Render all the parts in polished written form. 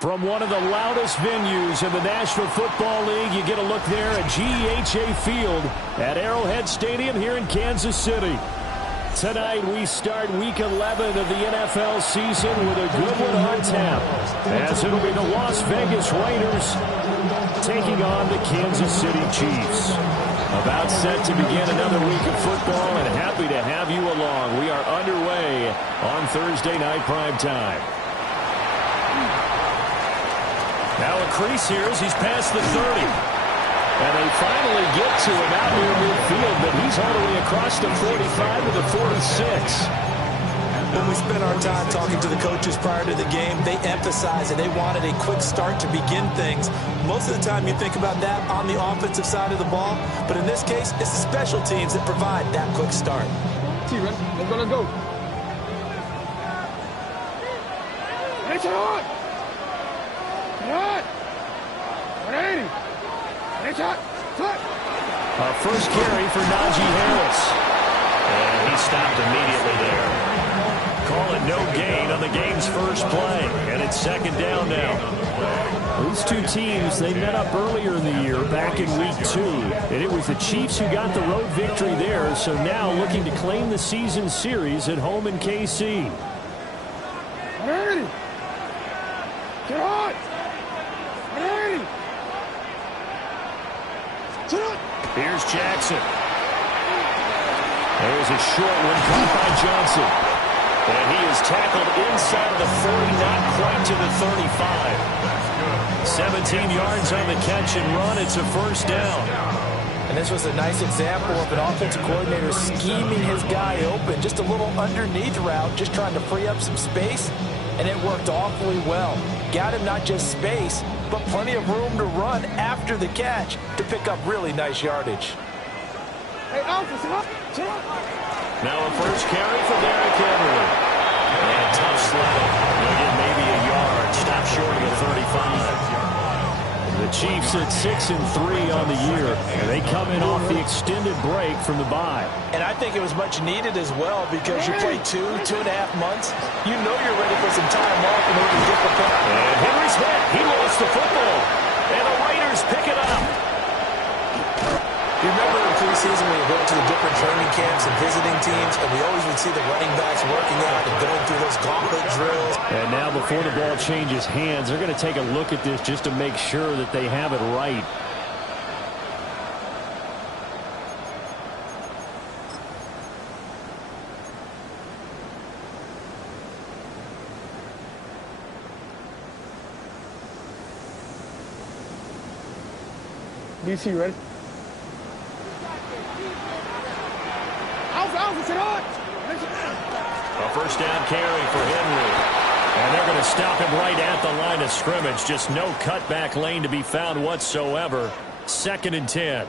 From one of the loudest venues in the National Football League, you get a look there at GEHA Field at Arrowhead Stadium here in Kansas City. Tonight we start Week 11 of the NFL season with a good one on tap, as it'll be the Las Vegas Raiders taking on the Kansas City Chiefs. About set to begin another week of football, and happy to have you along. We are underway on Thursday night prime time. Now a crease here as he's past the 30. And they finally get to him out near midfield, but he's all the way across the 45 to the 46. When we spent our time talking to the coaches prior to the game, they emphasized that they wanted a quick start to begin things. Most of the time you think about that on the offensive side of the ball, but in this case, it's the special teams that provide that quick start. Let's go. Let's go. A first carry for Najee Harris. And he stopped immediately there. Call it no gain on the game's first play. And it's second down now. These two teams, they met up earlier in the year, back in Week 2. And it was the Chiefs who got the road victory there. So now looking to claim the season series at home in KC. Ready. Get on. Ready. Here's Jackson. There's a short one caught by Johnson. And he is tackled inside of the 40, not quite to the 35. 17 yards on the catch and run. It's a first down. And this was a nice example of an offensive coordinator scheming his guy open. Just a little underneath route, just trying to free up some space. And it worked awfully well. Got him not just space, but plenty of room to run after the catch to pick up really nice yardage. Hey, Alpha, sit up. Now a first carry for Derrick Henry. And tough sledding. He'll get maybe a yard. Stop short of the 35. The Chiefs at 6-3 on the year, and they come in off the extended break from the bye. And I think it was much needed as well, because you play 2.5 months. You know you're ready for some time off in order to get prepared. And Henry's hit. He lost the football. And the Raiders pick it up. You remember in preseason when you go to the different training camps and visiting teams, and we always would see the running backs working out and going through those gauntlet drills. And now before the ball changes hands, they're going to take a look at this just to make sure that they have it right. DC, ready? Alpha, sit on. A first down carry for Henry. And they're going to stop him right at the line of scrimmage. Just no cutback lane to be found whatsoever. 2nd and 10.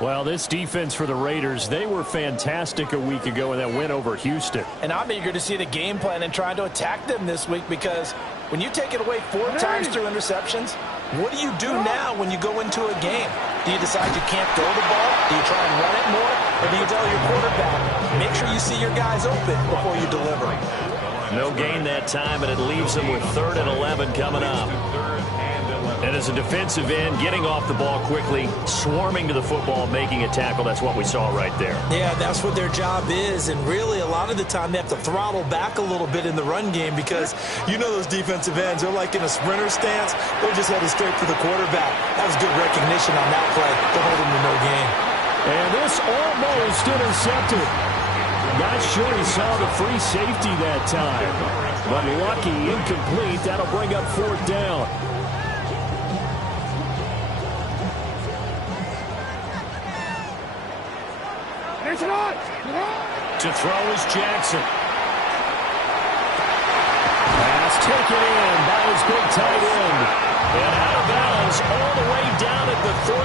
Well, this defense for the Raiders, they were fantastic a week ago in that win over Houston. And I'm eager to see the game plan and trying to attack them this week, because when you take it away 4 times through interceptions, what do you do now when you go into a game? Do you decide you can't throw the ball? Do you try and run it more? Or do you tell your quarterback, make sure you see your guys open before you deliver? No gain that time, and it leaves them with 3rd and 11 coming up. And as a defensive end, getting off the ball quickly, swarming to the football, making a tackle, that's what we saw right there. Yeah, that's what their job is, and really a lot of the time they have to throttle back a little bit in the run game, because you know those defensive ends, they're like in a sprinter stance, they're just headed straight for the quarterback. That was good recognition on that play to hold him to no gain. And this almost intercepted. Not sure he saw the free safety that time. But lucky, incomplete. That'll bring up 4th down. To throw is Jackson. Pass taken in by his big tight end. And out of bounds all the way down at the 3.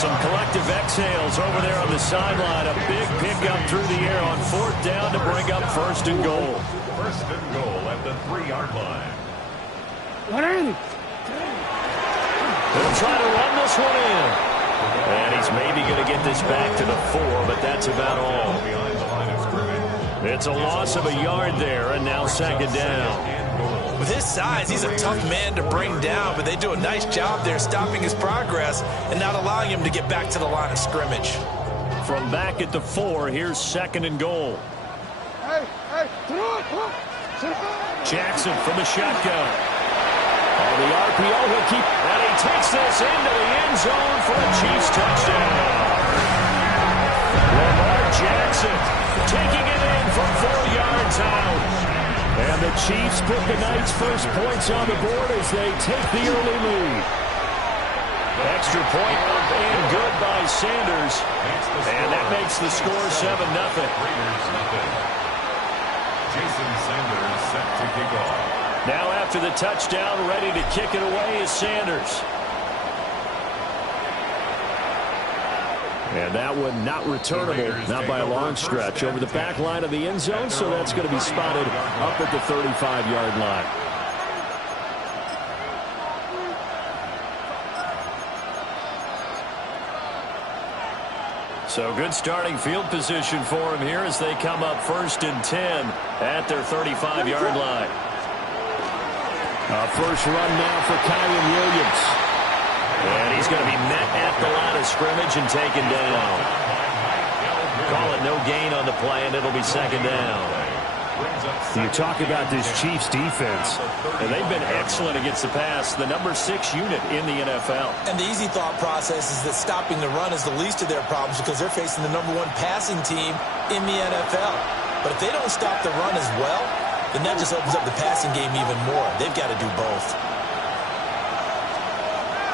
Some collective exhales over there on the sideline. A big pickup through the air on 4th down to bring up 1st and goal. 1st and goal at the 3-yard line. They'll try to run this one in. And he's maybe going to get this back to the 4, but that's about all. It's a loss of a yard there, and now 2nd down. With his size, he's a tough man to bring down, but they do a nice job there stopping his progress and not allowing him to get back to the line of scrimmage. From back at the 4, here's 2nd and goal. Jackson from the shotgun. On the RPO, he'll keep, and he takes this into the end zone for a Chiefs touchdown. Lamar Jackson taking it in from 4 yards out. And the Chiefs put the Knights' first points on the board as they take the early lead. Extra point up and good by Sanders. And that makes the score 7-0. Jason Sanders set to kick off. Now after the touchdown, ready to kick it away is Sanders. And that one not returnable, not by a long stretch, over the back line of the end zone, so that's going to be spotted up at the 35-yard line. So good starting field position for him here as they come up 1st and 10 at their 35-yard line. First run now for Kyron Williams. And he's going to be met at the line of scrimmage and taken down. Call it no gain on the play, and it'll be 2nd down. You talk about this Chiefs defense, and they've been excellent against the pass, the number 6 unit in the NFL. And the easy thought process is that stopping the run is the least of their problems because they're facing the number 1 passing team in the NFL. But if they don't stop the run as well, then that just opens up the passing game even more. They've got to do both.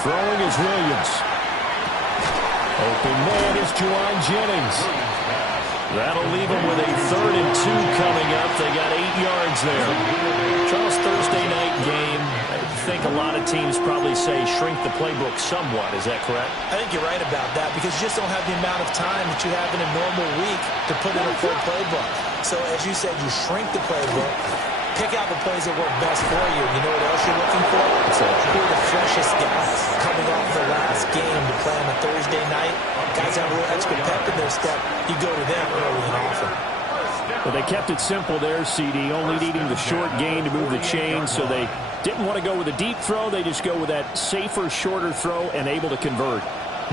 Throwing is Williams. Open man is Juwan Jennings. That'll leave them with a 3rd and 2 coming up. They got 8 yards there. Charles, Thursday night game. I think a lot of teams probably say shrink the playbook somewhat. Is that correct? I think you're right about that because you just don't have the amount of time that you have in a normal week to put in a full playbook. So, as you said, you shrink the playbook, pick out the plays that work best for you. You know what else you're looking for? Who are the freshest guys coming off the last game to play on a Thursday night? Guys have a little extra pep in their step. You go to them early and often. Well, they kept it simple there, CD, only needing the short gain to move the chain, so they didn't want to go with a deep throw. They just go with that safer, shorter throw and able to convert.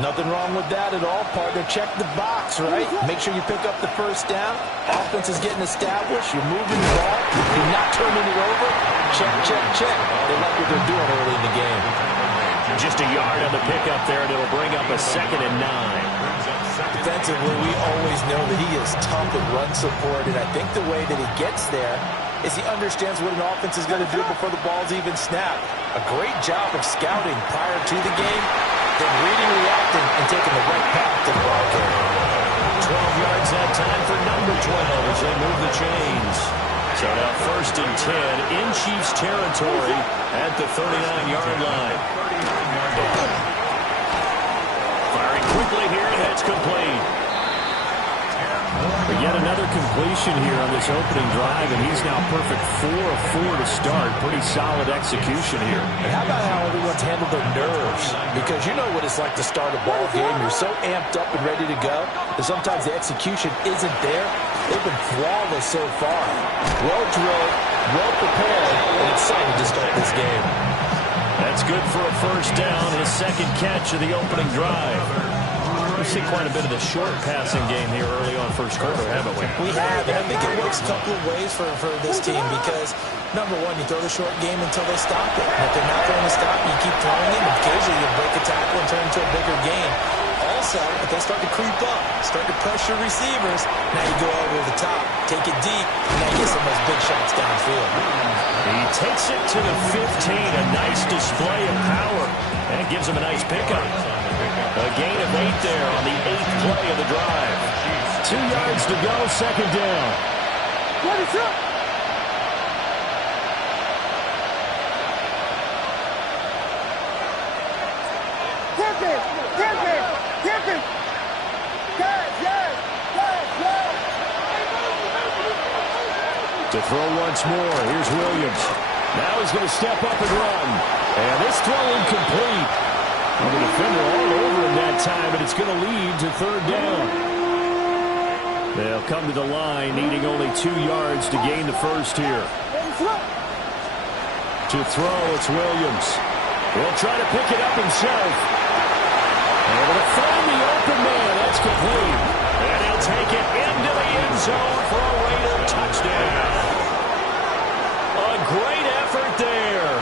Nothing wrong with that at all, partner. Check the box, right? Make sure you pick up the 1st down. Offense is getting established. You're moving the ball. You're not turning it over. Check, check, check. They like what they're doing early in the game. Just a yard on the pickup there, and it'll bring up a 2nd and 9. Defensively, we always know that he is tough at run support, and I think the way that he gets there is he understands what an offense is going to do before the ball's even snapped. A great job of scouting prior to the game, then reading, reacting, and taking the right path to the ball game. 12 yards that time for number 12 as they move the chains. So now 1st and 10 in Chiefs territory at the 39-yard line. Firing quickly here, and that's complete. But yet another completion here on this opening drive, and he's now perfect 4 of 4 to start. Pretty solid execution here. And how about how everyone's handled their nerves? Because you know what it's like to start a ball game. You're so amped up and ready to go that sometimes the execution isn't there. They've been flawless so far. Well drilled, well prepared, and excited to start this game. That's good for a 1st down, his 2nd catch of the opening drive. We've seen quite a bit of the short passing game here early on first quarter, haven't we? We have, and I think it works a couple of ways for this team because, number one, you throw the short game until they stop it. And if they're not going to stop, you keep throwing it, and occasionally you break a tackle and turn into a bigger gain. Also, sell, but they'll start to creep up, start to pressure receivers. Now you go over the top, take it deep, and now you get some of those big shots downfield. He takes it to the 15, a nice display of power, and gives him a nice pickup. A gain of 8 there on the 8th play of the drive. 2 yards to go, second down. What is up? To throw once more, here's Williams. Now he's going to step up and run. And this throw incomplete. And the defender all over him that time, and it's going to lead to third down. They'll come to the line, needing only 2 yards to gain the first here. To throw, it's Williams. He'll try to pick it up himself. Able to find the open man. That's complete. And he'll take it into the end zone for a Raider touchdown. A great effort there.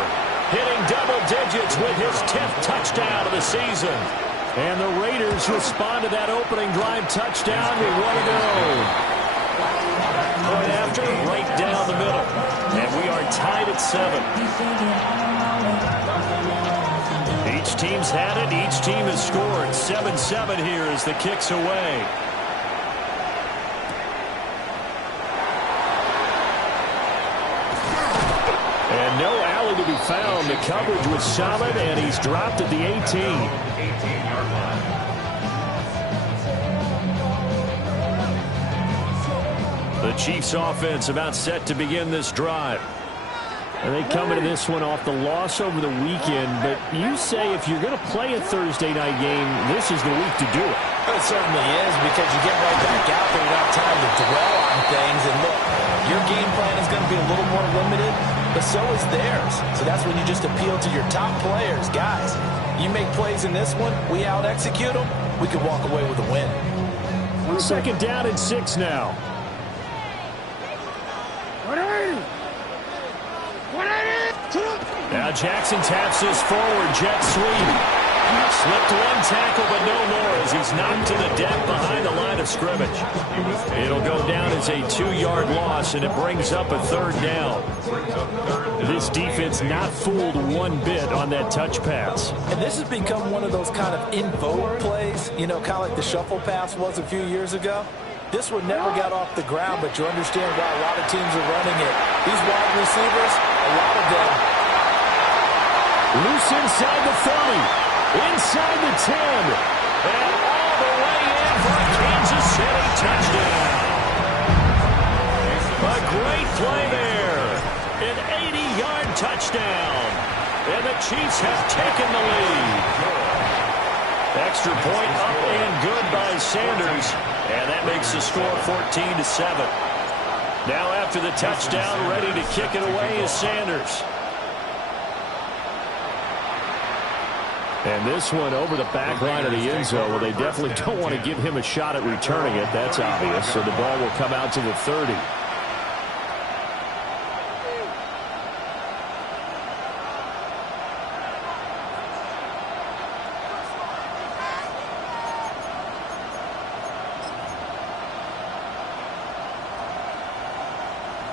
Hitting double digits with his 10th touchdown of the season. And the Raiders respond to that opening drive touchdown with one of their own. Point after, right down the middle. And we are tied at 7. Each team's had it. Each team has scored. 7-7 here as the kick's away. And no alley to be found. The coverage was solid, and he's dropped at the 18. 18-yard line. The Chiefs offense about set to begin this drive. And they come into this one off the loss over the weekend, but you say if you're going to play a Thursday night game, this is the week to do it. It certainly is, because you get right back out there without time to dwell on things. And look, your game plan is going to be a little more limited, but so is theirs. So that's when you just appeal to your top players. Guys, you make plays in this one, we out-execute them, we could walk away with a win. Second down and 6 now. Now Jackson taps this forward, jet sweep. Slipped one tackle, but no more as he's knocked to the deck behind the line of scrimmage. It'll go down as a 2-yard loss, and it brings up a third down. This defense not fooled one bit on that touch pass. And this has become one of those kind of in vogue plays, you know, kind of like the shuffle pass was a few years ago. This one never got off the ground, but you understand why a lot of teams are running it. These wide receivers, a lot of them. Loose inside the 30, inside the 10, and all the way in for a Kansas City touchdown. A great play there. An 80-yard touchdown. And the Chiefs have taken the lead. Extra point up and good by Sanders. And that makes the score 14-7. Now after the touchdown, ready to kick it away is Sanders. And this one over the back line of the end zone. Well, they definitely don't want to give him a shot at returning it. That's obvious. So the ball will come out to the 30.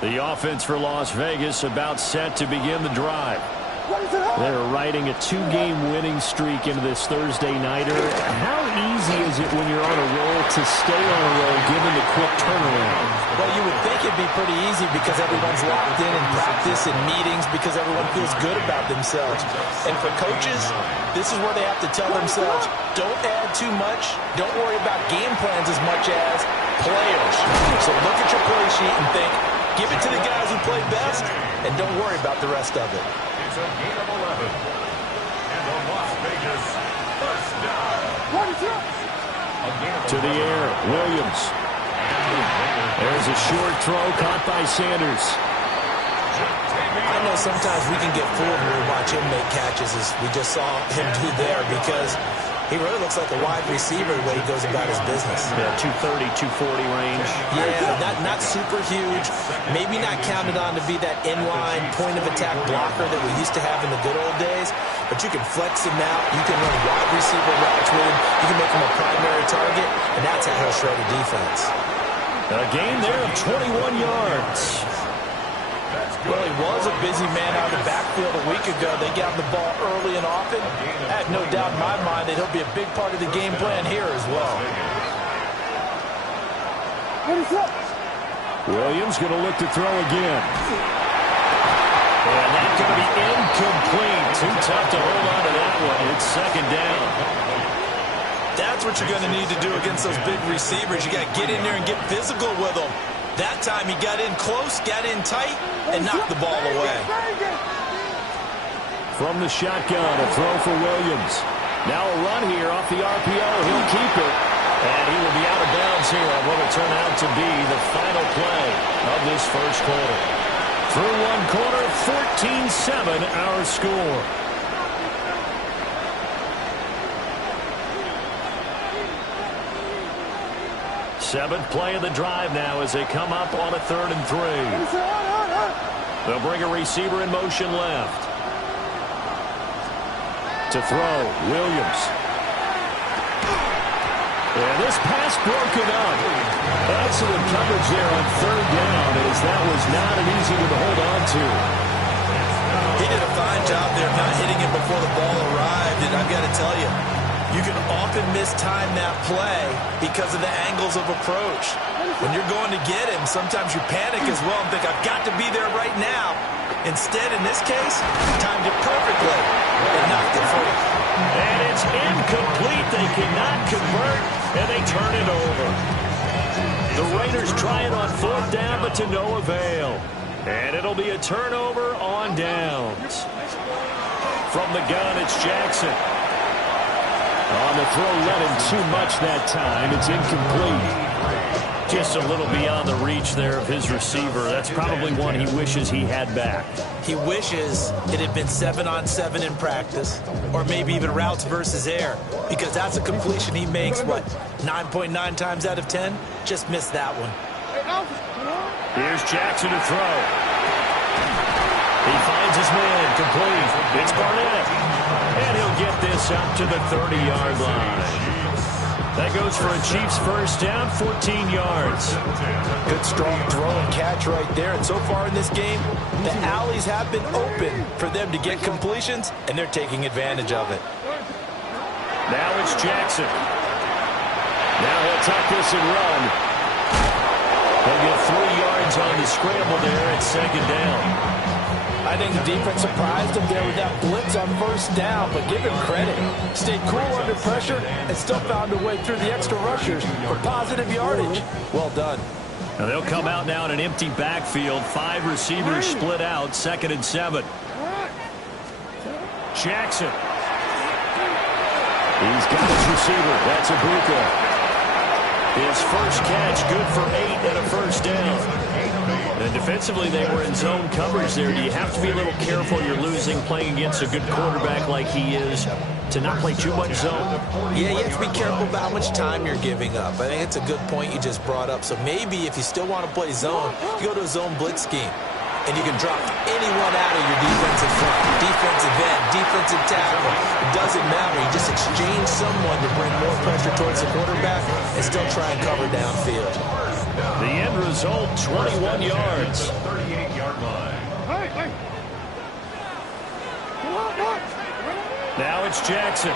The offense for Las Vegas about set to begin the drive. They're riding a 2-game winning streak into this Thursday nighter. How easy is it when you're on a roll to stay on a roll given the quick turnaround? Well, you would think it'd be pretty easy because everyone's locked in practice and meetings because everyone feels good about themselves. And for coaches, this is where they have to tell themselves, don't add too much. Don't worry about game plans as much as players. So look at your play sheet and think, give it to the guys who play best, and don't worry about the rest of it. It's a gain of 11. And the Las Vegas first down. To the air, Williams. There's a short throw caught by Sanders. I know sometimes we can get fooled when we watch him make catches, as we just saw him do there, because He really looks like a wide receiver the way he goes about his business. Yeah, 230, 240 range. Yeah, not super huge. Maybe not counted on to be that inline point-of-attack blocker that we used to have in the good old days. But you can flex him out. You can run wide receiver routes with him. You can make him a primary target, and that's how he'll shred a defense. A gain there of 21 yards. Well, he was a busy man out of the backfield a week ago. They got him the ball early and often. I have no doubt in my mind that he'll be a big part of the game plan here as well. Williams going to look to throw again. And that's going to be incomplete. Too tough to hold on to that one. It's second down. That's what you're going to need to do against those big receivers. You got to get in there and get physical with them. That time he got in close, got in tight, and knocked the ball away. From the shotgun, a throw for Williams. Now a run here off the RPO. He'll keep it. And he will be out of bounds here on what will turn out to be the final play of this first quarter. Through one quarter, 14-7 our score. Seventh play of the drive now as they come up on a 3rd and 3. They'll bring a receiver in motion left. To throw, Williams. And this pass broken up. Excellent coverage there on 3rd down as that was not an easy one to hold on to. He did a fine job there of not hitting him before the ball arrived, and I've got to tell you, you can often mistime that play because of the angles of approach. When you're going to get him, sometimes you panic as well and think, I've got to be there right now. Instead, in this case, timed it perfectly and knocked it free. And it's incomplete. They cannot convert, and they turn it over. The Raiders try it on 4th down, but to no avail. And it'll be a turnover on downs. From the gun, it's Jackson. On the throw, let him too much that time. It's incomplete. Just a little beyond the reach there of his receiver. That's probably one he wishes he had back. He wishes it had been 7-on-7 in practice, or maybe even routes versus air, because that's a completion he makes, what, 9.9 times out of 10? Just missed that one. Here's Jackson to throw. He finds his man, complete. It's Barnett. And he'll get this up to the 30-yard line. That goes for a Chiefs first down, 14 yards. Good strong throw and catch right there. And so far in this game, the alleys have been open for them to get completions, and they're taking advantage of it. Now it's Jackson. Now he'll tuck this and run. He'll get 3 yards on the scramble there at second down. I think the defense surprised him there with that blitz on first down, but give him credit. Stayed cool under pressure and still found a way through the extra rushers for positive yardage. Well done. Now they'll come out now in an empty backfield. 5 receivers split out, 2nd and 7. Jackson. He's got his receiver. That's Ibuka. His first catch, good for 8 and a first down. And defensively, they were in zone coverage there. Do you have to be a little careful? You're losing playing against a good quarterback like he is to not play too much zone? Yeah, you have to be careful about how much time you're giving up. I think it's a good point you just brought up. So maybe if you still want to play zone, you go to a zone blitz scheme. And you can drop anyone out of your defensive front, defensive end, defensive tackle. It doesn't matter. You just exchange someone to bring more pressure towards the quarterback and still try and cover downfield. The end result, 21 yards. 38-yard line. Now it's Jackson.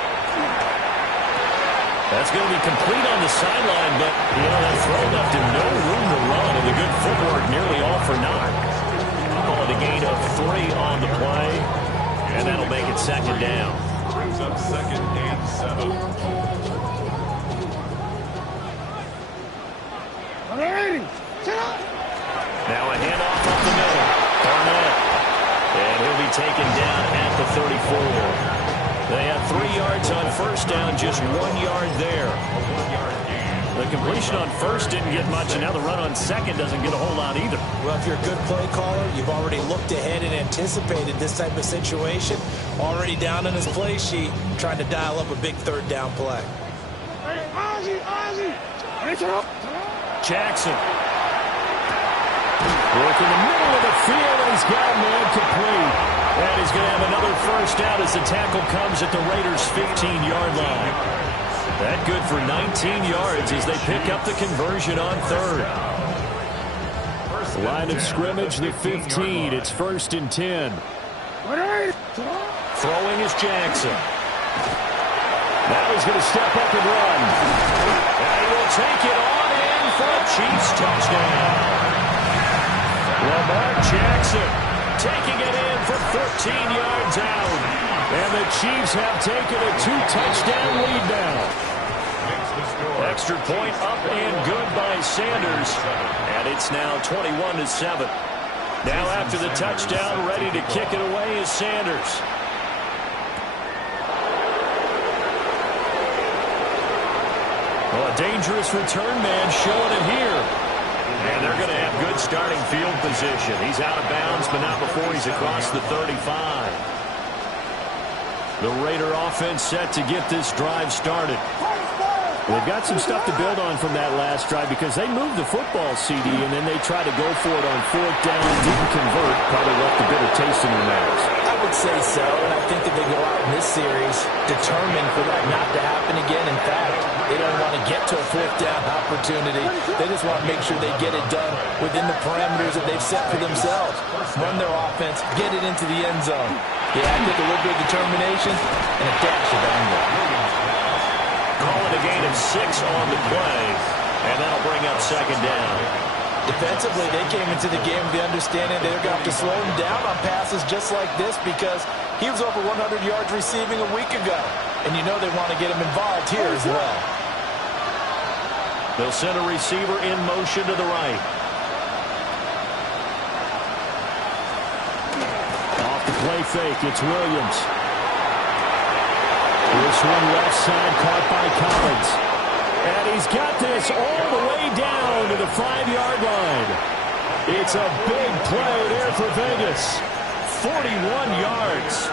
That's going to be complete on the sideline, but, that throw left him no room to run, and the good footwork nearly all for naught. Call it a gain of 3 on the play, and that'll make it second down. Brings up 2nd and 7. Now a handoff up the middle. Barnett. And he'll be taken down at the 34. They have 3 yards on first down, just 1 yard there. 1 yard gain. The completion on first didn't get much, and now the run on second doesn't get a whole lot either. Well, if you're a good play caller, you've already looked ahead and anticipated this type of situation. Already down on his play sheet, trying to dial up a big third down play. Jackson. Work in the middle of the field, and he's got a man complete. And he's going to have another first down as the tackle comes at the Raiders' 15-yard line. That good for 19 yards as they pick up the conversion on third. Line of scrimmage, the 15. It's 1st and 10. Throwing is Jackson. Now he's going to step up and run. And he will take it on in for a Chiefs touchdown. Lamar Jackson taking it in for 14 yards out. And the Chiefs have taken a 2-touchdown lead now. Extra point up and good by Sanders. And it's now 21-7. Now after the touchdown, ready to kick it away is Sanders. Well, a dangerous return man showing it here. And they're going to have good starting field position. He's out of bounds, but not before he's across the 35. The Raider offense set to get this drive started. They've got some stuff to build on from that last drive because they moved the football, CD, and then they tried to go for it on 4th down, didn't convert, probably left a bitter taste in their mouths. I would say so, and I think that they go out in this series determined for that not to happen again. In fact, they don't want to get to a 4th down opportunity. They just want to make sure they get it done within the parameters that they've set for themselves. Run their offense, get it into the end zone. Yeah, I think a little bit of determination and a dash of anger. Call it a gain of 6 on the play, and that'll bring up 2nd down. Defensively, they came into the game with the understanding they're going to have to slow him down on passes just like this because he was over 100 yards receiving a week ago. And you know they want to get him involved here as well. They'll send a receiver in motion to the right. Off the play fake, it's Williams. This one left side caught by Collins. And he's got this all the way down to the 5-yard line. It's a big play there for Vegas. 41 yards.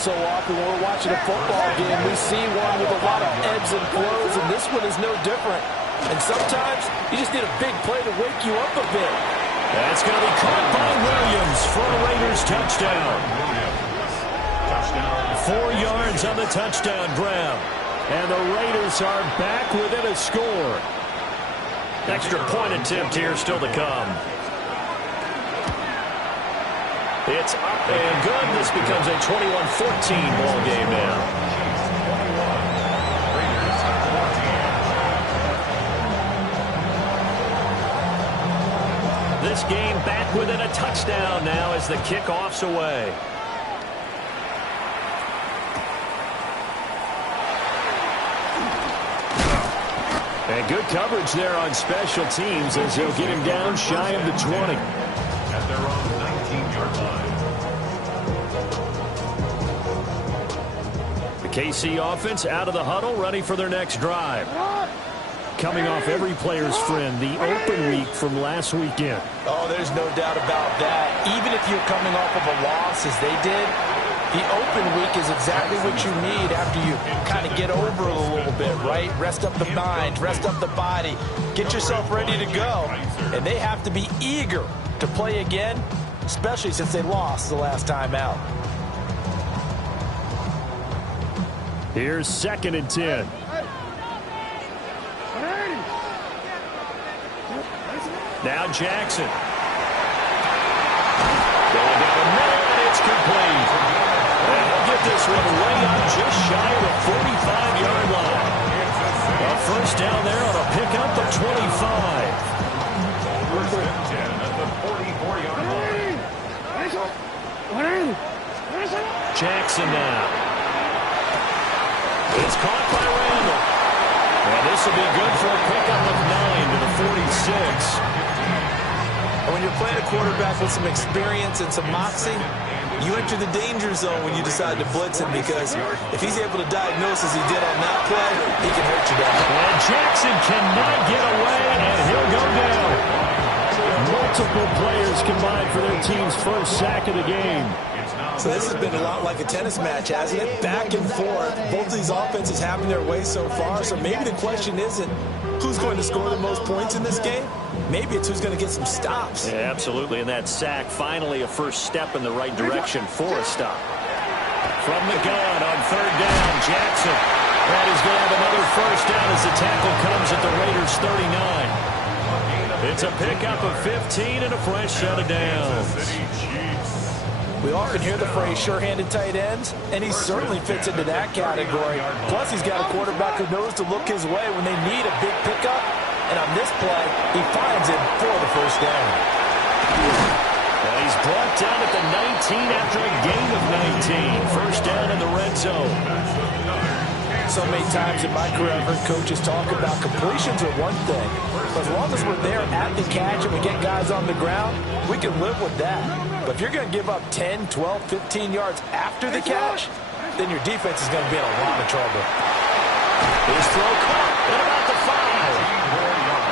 So often when we're watching a football game, we see one with a lot of ebbs and flows, and this one is no different. And sometimes you just need a big play to wake you up a bit. That's going to be caught by Williams for a Raiders touchdown. 4 yards on the touchdown grab. And the Raiders are back within a score. Extra point attempt here still to come. It's up and good. This becomes a 21-14 ball game now. This game back within a touchdown now as the kickoff's away. And good coverage there on special teams as they'll get him down shy of the 20. At their own 19-yard line. The KC offense out of the huddle, ready for their next drive. Coming off every player's friend, the open week from last weekend. Oh, there's no doubt about that. Even if you're coming off of a loss as they did, the open week is exactly what you need after you kind of get over it a little bit, right? Rest up the mind, rest up the body, get yourself ready to go. And they have to be eager to play again, especially since they lost the last time out. Here's 2nd and 10. Now Jackson. Going down the middle, and it's complete. And he'll get this one way up just shy of the 45-yard line. A first down there on a pickup of 25. First and 10 at the 44-yard line. Jackson now. It's caught by Randall. And this will be good for a pickup of 9 to the 46. And when you're playing a quarterback with some experience and some moxie, you enter the danger zone when you decide to blitz him, because if he's able to diagnose as he did on that play, he can hurt you down. And Jackson cannot get away, and he'll go down. Multiple players combined for their team's first sack of the game. So this has been a lot like a tennis match, hasn't it? Back and forth. Both of these offenses having their way so far. So maybe the question isn't who's going to score the most points in this game. Maybe it's who's going to get some stops. Yeah, absolutely. And that sack, finally a first step in the right direction for a stop. From the gun on third down, Jackson. That is going to have another first down as the tackle comes at the Raiders' 39. It's a pickup of 15 and a fresh set of downs. We often hear the phrase sure-handed tight ends, and he certainly fits into that category. Plus, he's got a quarterback who knows to look his way when they need a big pickup. And on this play, he finds it for the first down. Well, he's brought down at the 19 after a gain of 19. First down in the red zone. So many times in my career, I've heard coaches talk about completions are one thing. But as long as we're there at the catch and we get guys on the ground, we can live with that. But if you're going to give up 10, 12, 15 yards after the catch, then your defense is going to be in a lot of trouble. His throw caught at about the 5.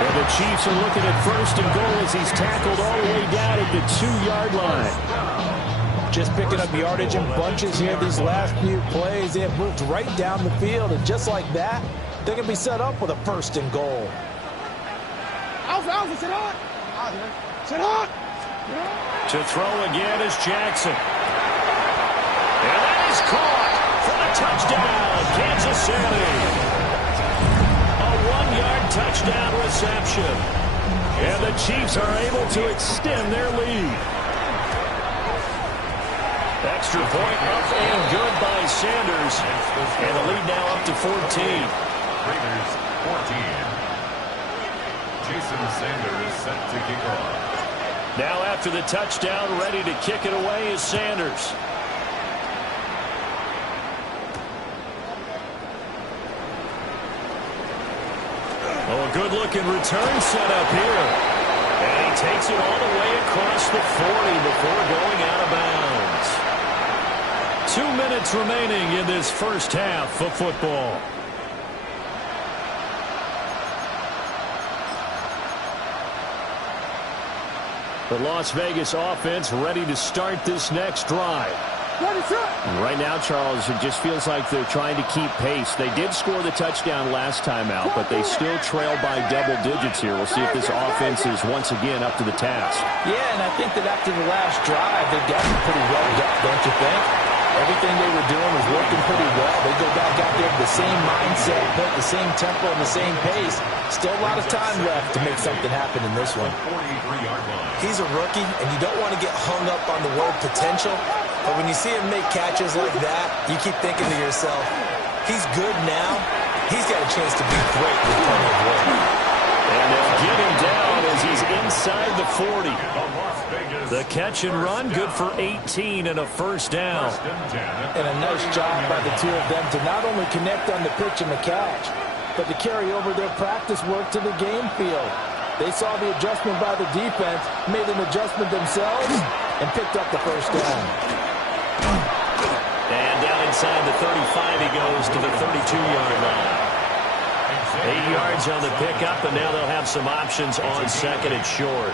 And the Chiefs are looking at first and goal as he's tackled all the way down at the 2-yard line. Just picking up yardage in bunches here these last few plays. They have moved right down the field, and just like that, they're going to be set up with a first and goal. To throw again is Jackson. And that is caught for the touchdown, Kansas City. A 1-yard touchdown reception. And the Chiefs are able to extend their lead. Extra point up and good by Sanders. And the lead now up to 14. Raiders 14. Jason Sanders set to kick off. Now after the touchdown, ready to kick it away is Sanders. Oh, a good-looking return set up here. And he takes it all the way across the 40 before going out of bounds. 2 minutes remaining in this first half of football. The Las Vegas offense ready to start this next drive. Right now, Charles, it just feels like they're trying to keep pace. They did score the touchdown last time out, but they still trail by double digits here. We'll see if this offense is once again up to the task. Yeah, and I think that after the last drive, they've gotten pretty well done, don't you think? Everything they were doing was working pretty well. They go back out there with the same mindset, put the same tempo and the same pace. Still a lot of time left to make something happen in this one. He's a rookie, and you don't want to get hung up on the word potential. But when you see him make catches like that, you keep thinking to yourself, he's good now. He's got a chance to be great with plenty of work. And they'll get him down as he's inside the 40. The catch and run, good for 18 and a first down. And a nice job by the two of them to not only connect on the pitch and the catch, but to carry over their practice work to the game field. They saw the adjustment by the defense, made an adjustment themselves, and picked up the first down. And down inside the 35 he goes to the 32-yard line. 8 yards on the pickup, and now they'll have some options on second and short.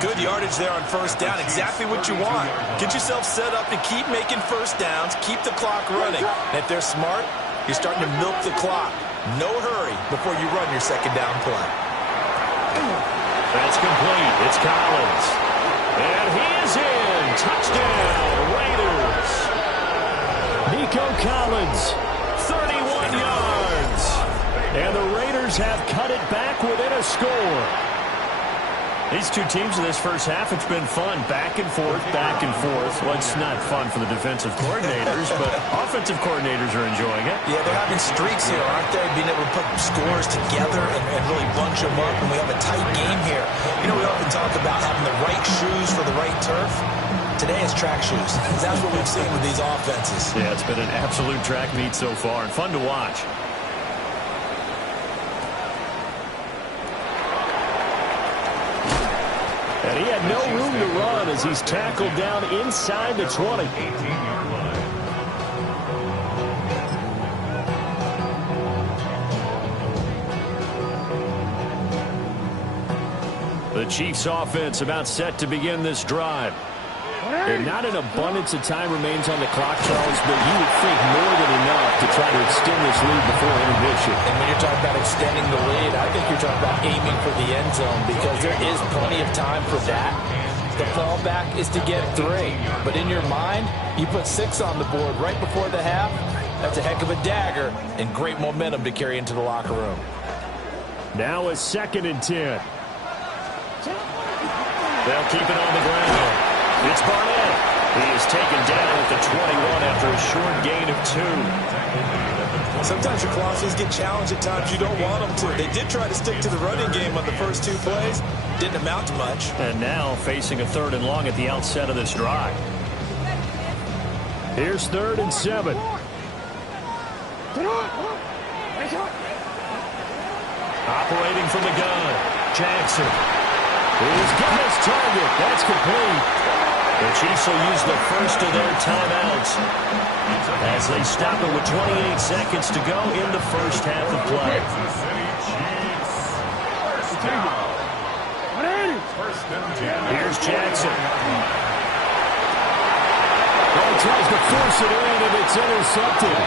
Good yardage there on first down. Exactly what you want. Get yourself set up to keep making first downs, keep the clock running. And if they're smart, you're starting to milk the clock. No hurry before you run your second down play. That's complete. It's Collins. And he is in. Touchdown, Raiders. Nico Collins, 31 yards. And the Raiders have cut it back within a score. These two teams in this first half, it's been fun. Back and forth, back and forth. Well, it's not fun for the defensive coordinators, but offensive coordinators are enjoying it. Yeah, they're having streaks here, aren't they? Being able to put scores together and really bunch them up, and we have a tight game here. You know, we often talk about having the right shoes for the right turf. Today it's track shoes. That's what we've seen with these offenses. Yeah, it's been an absolute track meet so far, and fun to watch. And he had no room to run as he's tackled down inside the 20. 18-yard line. The Chiefs offense about set to begin this drive. And not an abundance of time remains on the clock, Charles, but you would think more than enough to try to extend this lead before intermission. And when you're talking about extending the lead, I think you're talking about aiming for the end zone because there is plenty of time for that. The fallback is to get 3. But in your mind, you put 6 on the board right before the half. That's a heck of a dagger and great momentum to carry into the locker room. Now a 2nd and 10. They'll keep it on the ground. It's Barnett. He is taken down at the 21 after a short gain of 2. Sometimes your clauses get challenged at times you don't want them to. They did try to stick to the running game on the first 2 plays. Didn't amount to much. And now facing a 3rd and long at the outset of this drive. Here's 3rd and 7. Operating from the gun, Jackson. He's got his target. That's complete. The Chiefs will use the first of their timeouts as they stop it with 28 seconds to go in the first half of play. Kansas City Chiefs. First down. First and 10. Here's Jackson. Well, he tries to force it in, and it's intercepted.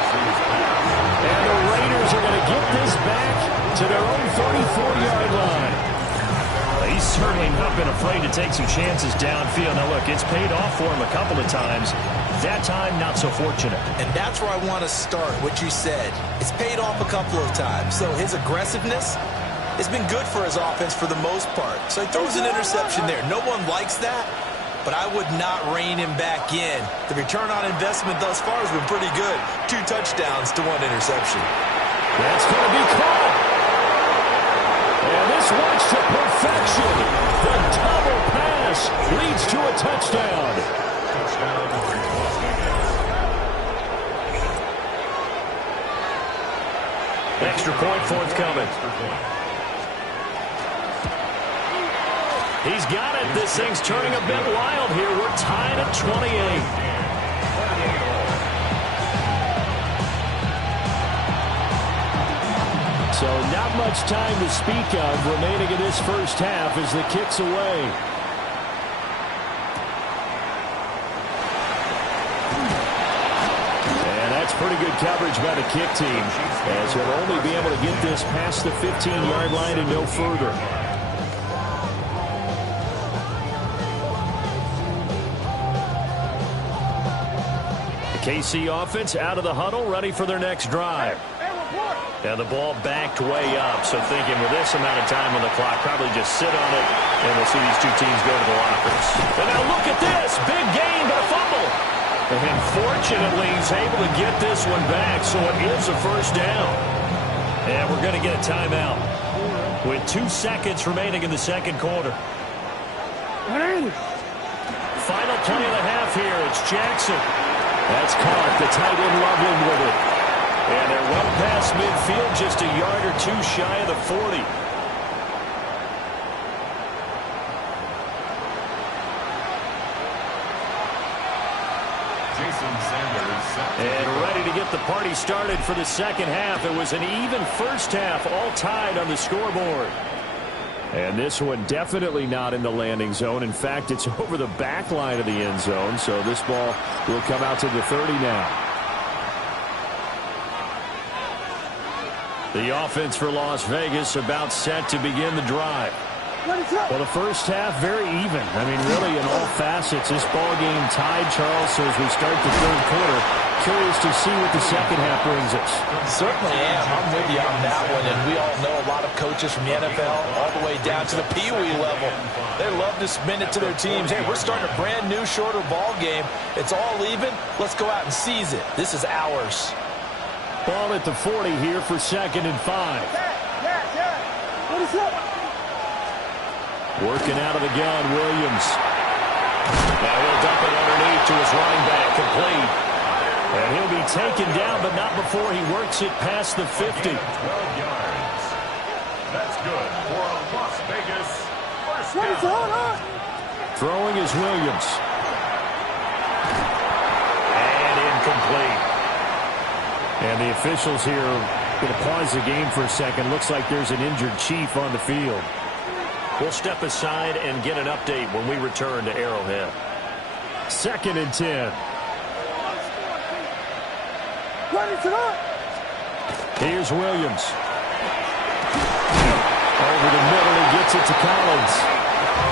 And the Raiders are going to get this back to their own 34-yard line. He's certainly not been afraid to take some chances downfield. Now, look, it's paid off for him a couple of times. That time, not so fortunate. And that's where I want to start, what you said. It's paid off a couple of times. So his aggressiveness has been good for his offense for the most part. So he throws an interception there. No one likes that, but I would not rein him back in. The return on investment thus far has been pretty good. 2 touchdowns to 1 interception. That's going to be caught. And this one's to perfection. The double pass leads to a touchdown. Extra point forthcoming. He's got it. This thing's turning a bit wild here. We're tied at 28. So not much time to speak of remaining in this first half as the kick's away. And that's pretty good coverage by the kick team, as he'll only be able to get this past the 15-yard line and no further. The KC offense out of the huddle, ready for their next drive. Now the ball backed way up, so thinking with this amount of time on the clock, probably just sit on it, and we'll see these 2 teams go to the lockers. And now look at this. Big gain, but a fumble. And fortunately, he's able to get this one back, so it is a first down. And we're going to get a timeout with 2 seconds remaining in the second quarter. Final play of the half here. It's Jackson. That's caught. The tight end Loveland with it. And they're well past midfield, just a yard or 2 shy of the 40. And ready to get the party started for the second half. It was an even first half, all tied on the scoreboard. And this one definitely not in the landing zone. In fact, it's over the back line of the end zone. So this ball will come out to the 30 now. The offense for Las Vegas about set to begin the drive. Well, the first half very even. I mean, really in all facets, this ball game tied, Charles. So as we start the third quarter, curious to see what the second half brings us. Certainly am. I'm with you on that one. And we all know a lot of coaches from the NFL all the way down to the Pee Wee level. They love to spin it to their teams. Hey, we're starting a brand new, shorter ball game. It's all even. Let's go out and seize it. This is ours. Ball at the 40 here for 2nd and 5. What is up? Working out of the gun, Williams. Now he'll dump it underneath to his running back, complete. And he'll be taken down, but not before he works it past the 50. 12 yards. That's good for a Las Vegas first down. Throwing is Williams. And incomplete. And the officials here going to pause the game for a second. Looks like there's an injured Chief on the field. We'll step aside and get an update when we return to Arrowhead. 2nd and 10. Here's Williams. Over the middle, he gets it to Collins.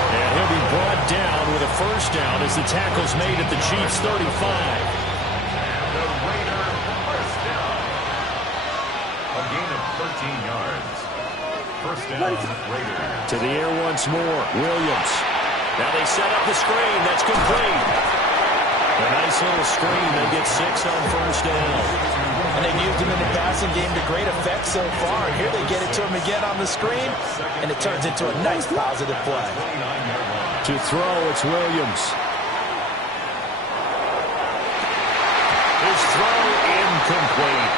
And he'll be brought down with a first down as the tackle's made at the Chiefs' 35. The Raider first down. A gain of 13 yards. First down, Raiders. To the air once more. Williams. Now they set up the screen. That's complete. A nice little screen. They get 6 on first down. And they've used him in the passing game to great effect so far. And here they get it to him again on the screen, and it turns into a nice positive play. To throw, it's Williams. His throw incomplete.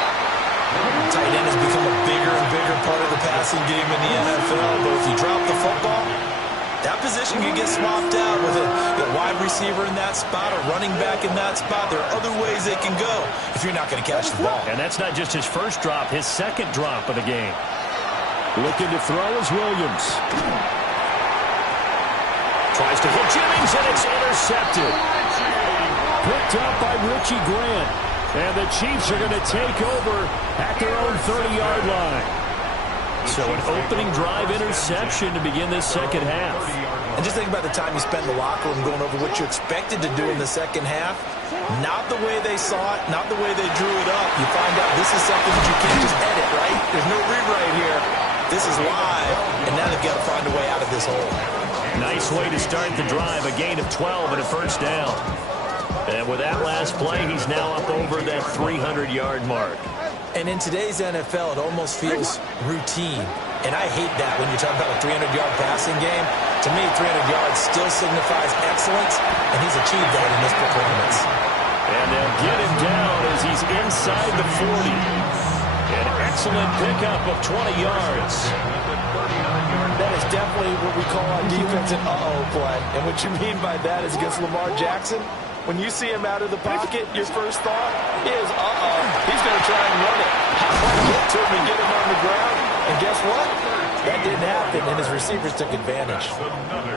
Tight end has become a bigger and bigger part of the passing game in the NFL. But if you drop the football, that position can get swapped out with a wide receiver in that spot, a running back in that spot. There are other ways they can go if you're not going to catch the ball. And that's not just his first drop, his second drop of the game. Looking to throw is Williams. Tries to hit Jennings, and it's intercepted. Picked up by Richie Grant. And the Chiefs are going to take over at their own 30-yard line. So an opening drive interception to begin this second half. And just think about the time you spend in the locker room going over what you expected to do in the second half. Not the way they saw it, not the way they drew it up. You find out this is something that you can't just edit, right? There's no rewrite here. This is live, and now they've got to find a way out of this hole. Nice way to start the drive, a gain of 12 and a first down. And with that last play, he's now up over that 300-yard mark. And in today's NFL, it almost feels routine. And I hate that when you talk about a 300-yard passing game. To me, 300 yards still signifies excellence, and he's achieved that in this performance. And they'll get him down as he's inside the 40. An excellent pickup of 20 yards. That is definitely what we call on defense an uh-oh play. And what you mean by that is against Lamar Jackson, when you see him out of the pocket, your first thought is, uh-oh, he's going to try and run it. How about get to him and get him on the ground? And guess what? That didn't happen, and his receivers took advantage.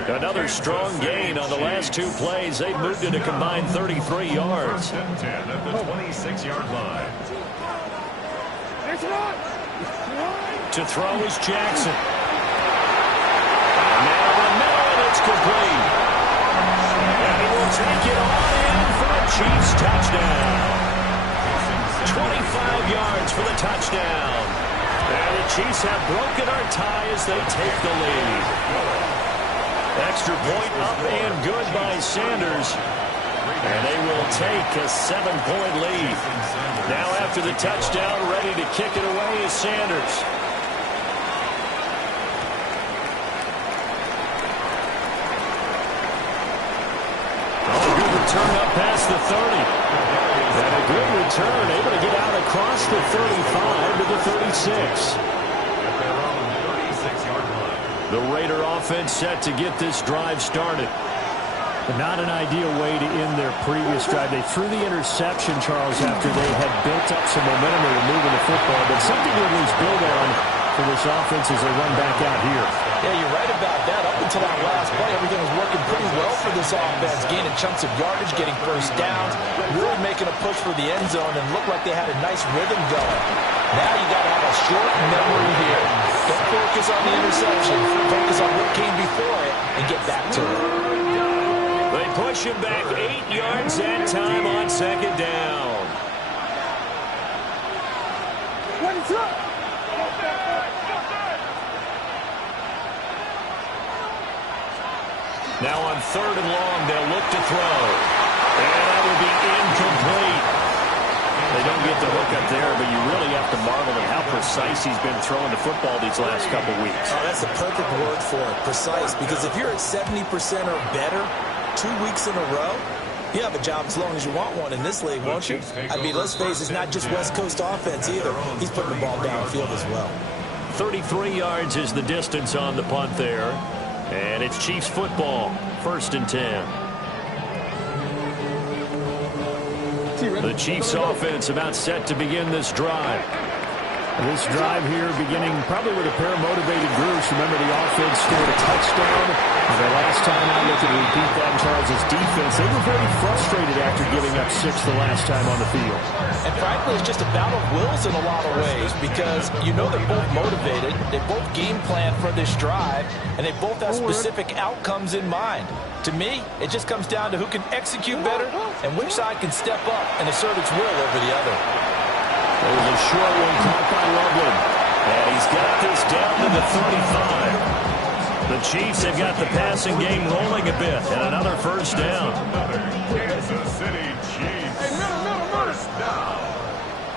Another strong gain on the last 2 plays. They've moved it a combined 33 yards. 10 at the 26-yard line. To throw is Jackson. And now in the middle, and it's complete. And he will take it on in for a Chiefs touchdown. 25 yards for the touchdown. And the Chiefs have broken our tie as they take the lead. Extra point up and good by Sanders. And they will take a 7-point lead. Now after the touchdown, ready to kick it away is Sanders. Turn up past the 30. And a good return, able to get out across the 35 to the 36. At their own 36-yard line. The Raider offense set to get this drive started. But not an ideal way to end their previous drive. They threw the interception, Charles, after they had built up some momentum. They were moving the football, but something to at least build on for this offense as they run back out here. Yeah, you're right about that. Up until that last play, everything was working pretty well for this offense. Gaining chunks of yardage, getting first downs, really making a push for the end zone, and looked like they had a nice rhythm going. Now you got to have a short memory here. Don't focus on the interception. Focus on what came before it and get back to it. They push him back 8 yards that time on second down. Now on 3rd and long, they'll look to throw. And that will be incomplete. They don't get the hook up there, but you really have to marvel at how precise he's been throwing the football these last couple weeks. Oh, that's a perfect word for it, precise. Because if you're at 70% or better 2 weeks in a row, you have a job as long as you want one in this league, won't you? I mean, let's face it, it's not just West Coast offense either. He's putting the ball downfield as well. 33 yards is the distance on the punt there. And it's Chiefs football, 1st and 10. The Chiefs offense about set to begin this drive. This drive here beginning probably with a pair of motivated groups. Remember, the offense scored a touchdown. And the last time I looked at repeat that in Charles' defense, they were very frustrated after giving up 6 the last time on the field. And frankly, it's just a battle of wills in a lot of ways because you know they're both motivated. They both game plan for this drive, and they both have specific outcomes in mind. To me, it just comes down to who can execute better and which side can step up and assert its will over the other. There's a short one caught by Loveland. And he's got this down to the 35. The Chiefs have got the passing game rolling a bit. And another first down. Kansas City Chiefs. First down.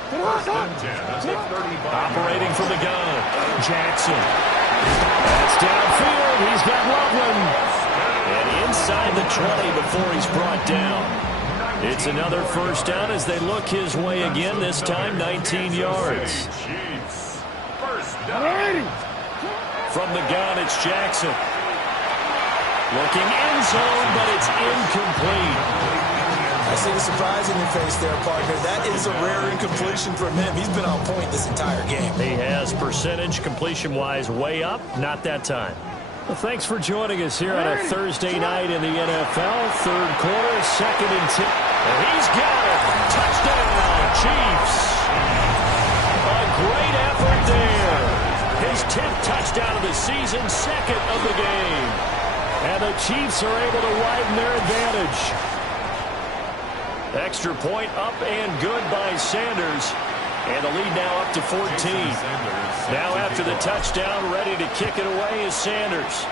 First and 10 at the 35. Operating from the gun. Jackson. That's downfield. He's got Loveland. And inside the 20 before he's brought down. It's another first down as they look his way again, this time 19 yards. Chiefs. First down. From the gun, it's Jackson. Looking end zone, but it's incomplete. I see the surprise in your face there, partner. That is a rare incompletion from him. He's been on point this entire game. He has percentage completion-wise way up, not that time. Well, thanks for joining us here on a Thursday night in the NFL. Third quarter, 2nd and 10. And he's got it. Touchdown, Chiefs. A great effort there. His 10th touchdown of the season, 2nd of the game. And the Chiefs are able to widen their advantage. Extra point up and good by Sanders. And the lead now up to 14. Now after the touchdown, ready to kick it away is Sanders.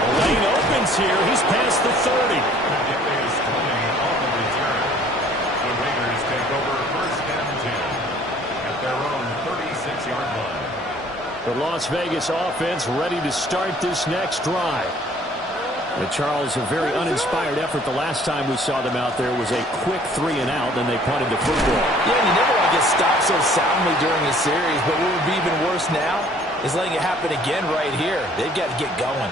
The lane opens here. He's past the 30. It is coming off the return. The Raiders take over first and 10 at their own 36-yard line. The Las Vegas offense ready to start this next drive. But Charles, a very uninspired effort the last time we saw them out there was a quick 3 and out, then they punted the football. Yeah, you never want to get stopped so soundly during a series, but what would be even worse now is letting it happen again right here. They've got to get going.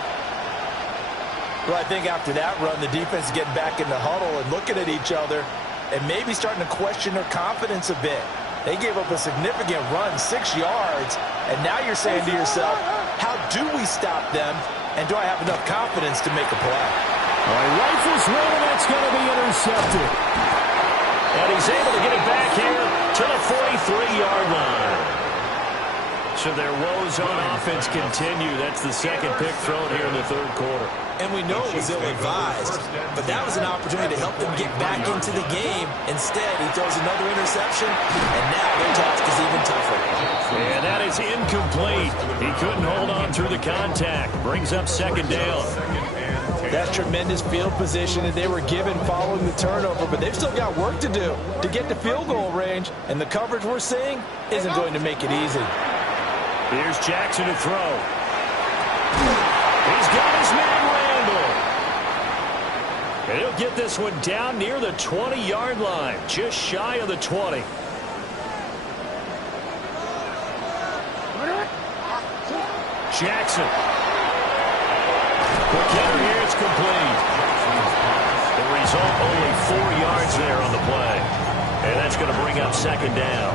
Well, I think after that run, the defense is getting back in the huddle and looking at each other and maybe starting to question their confidence a bit. They gave up a significant run, 6 yards, and now you're saying to yourself, how do we stop them? And do I have enough confidence to make a play? All right, rifles one, and that's going to be intercepted. And he's able to get it back here to the 43-yard line. So their woes on offense continue. That's the second pick thrown here in the third quarter. And we know it was ill-advised, but that was an opportunity to help them get back into the game. Instead, he throws another interception, and now their task is even tougher. And that is incomplete. He couldn't hold on through the contact. Brings up second down. That's tremendous field position that they were given following the turnover, but they've still got work to do to get to field goal range, and the coverage we're seeing isn't going to make it easy. Here's Jackson to throw. He's got his man Randall. And he'll get this one down near the 20-yard line, just shy of the 20. Jackson. Quick hitter here, it's complete. The result, only 4 yards there on the play. And that's going to bring up second down.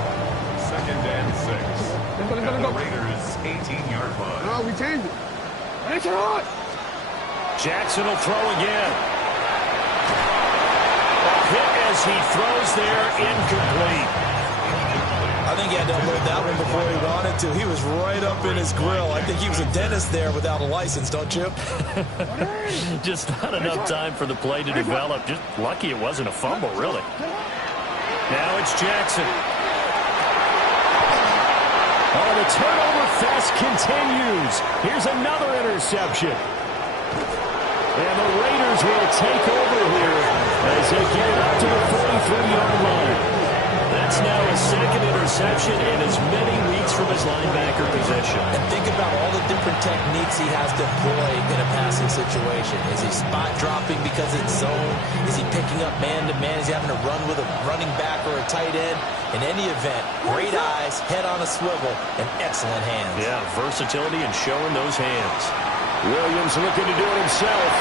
Second and 6. At the Raiders' 18-yard line. No, we changed it. Jackson will throw again. A hit as he throws there, incomplete. I think he had to unload that one before he wanted to. He was right up in his grill. I think he was a dentist there without a license, don't you? Just not enough time for the play to develop. Just lucky it wasn't a fumble, really. Now it's Jackson. Oh, the turnover fest continues. Here's another interception. And the Raiders will take over here as they get it out to the 43-yard line. That's now his second interception in as many weeks from his linebacker position. And think about all the different techniques he has to employ in a passing situation. Is he spot dropping because it's zone? Is he picking up man-to-man? Is he having to run with a running back or a tight end? In any event, great eyes, head on a swivel, and excellent hands. Yeah, versatility and showing those hands. Williams looking to do it himself.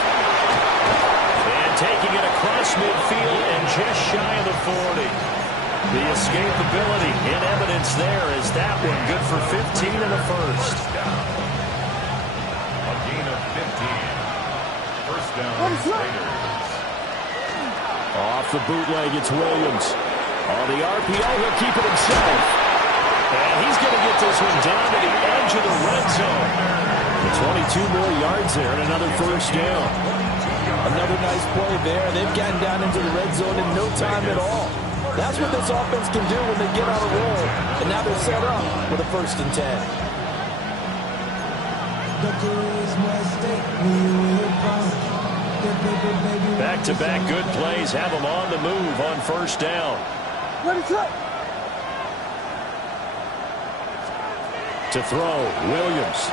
And taking it across midfield and just shy of the 40. The escapability in evidence there is that one good for 15 in the first. A gain of 15. First down, Raiders. Off the bootleg, it's Williams. On the RPO, he'll keep it himself. And he's going to get this one down to the edge of the red zone. 22 more yards there and another first down. Another nice play there. They've gotten down into the red zone in no time at all. That's what this offense can do when they get on a roll. And now they're set up for the 1st and 10. Back-to-back good plays have them on the move on first down. To throw, Williams.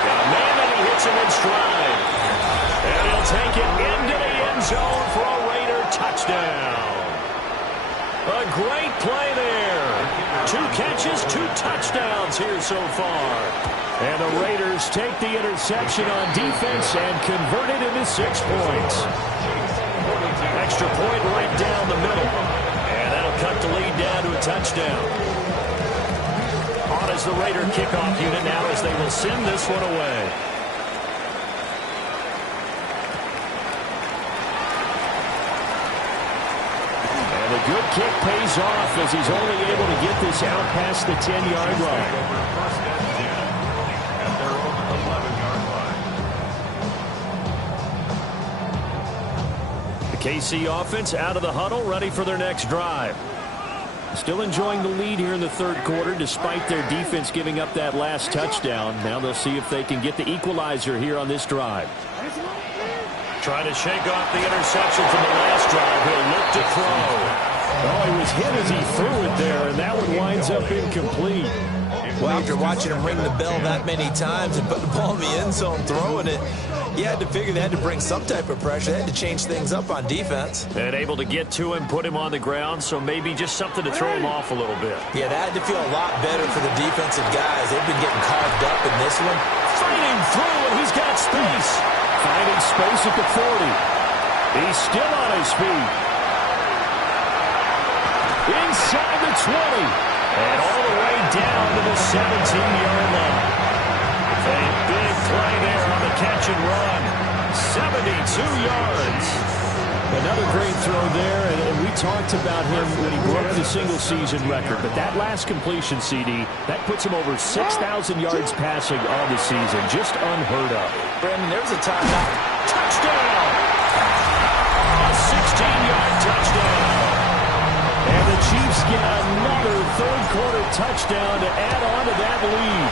Got a man and he hits him in stride. And he'll take it into the end zone for a Raider touchdown. A great play there. 2 catches, 2 touchdowns here so far. And the Raiders take the interception on defense and convert it into 6 points. Extra point right down the middle. And that'll cut the lead down to a touchdown. On as the Raider kickoff unit now as they will send this one away. And a good kick pays off as he's only able to get this out past the 10-yard line. First and 10 at their own 11-yard line. The KC offense out of the huddle, ready for their next drive. Still enjoying the lead here in the 3rd quarter despite their defense giving up that last touchdown. Now they'll see if they can get the equalizer here on this drive. Trying to shake off the interception from the last drive. He'll look to throw. Oh, he was hit as he threw it there, and that one winds up incomplete. Well, after watching him ring the bell that many times and put the ball in the end zone throwing it, you had to figure they had to bring some type of pressure. They had to change things up on defense. And able to get to him, put him on the ground, so maybe just something to throw him off a little bit. Yeah, that had to feel a lot better for the defensive guys. They've been getting carved up in this one. Fighting through, and he's got space. Finding space at the 40. He's still on his feet. Inside the 20. And all the way down to the 17-yard line. A big play there on the catch and run. 72 yards. Another great throw there, and we talked about him when he broke the single-season record. But that last completion, CD, that puts him over 6,000 yards passing on the season. Just unheard of. Brandon, there's a timeout. Touchdown! A 16-yard touchdown. And the Chiefs get another 3rd quarter touchdown to add on to that lead.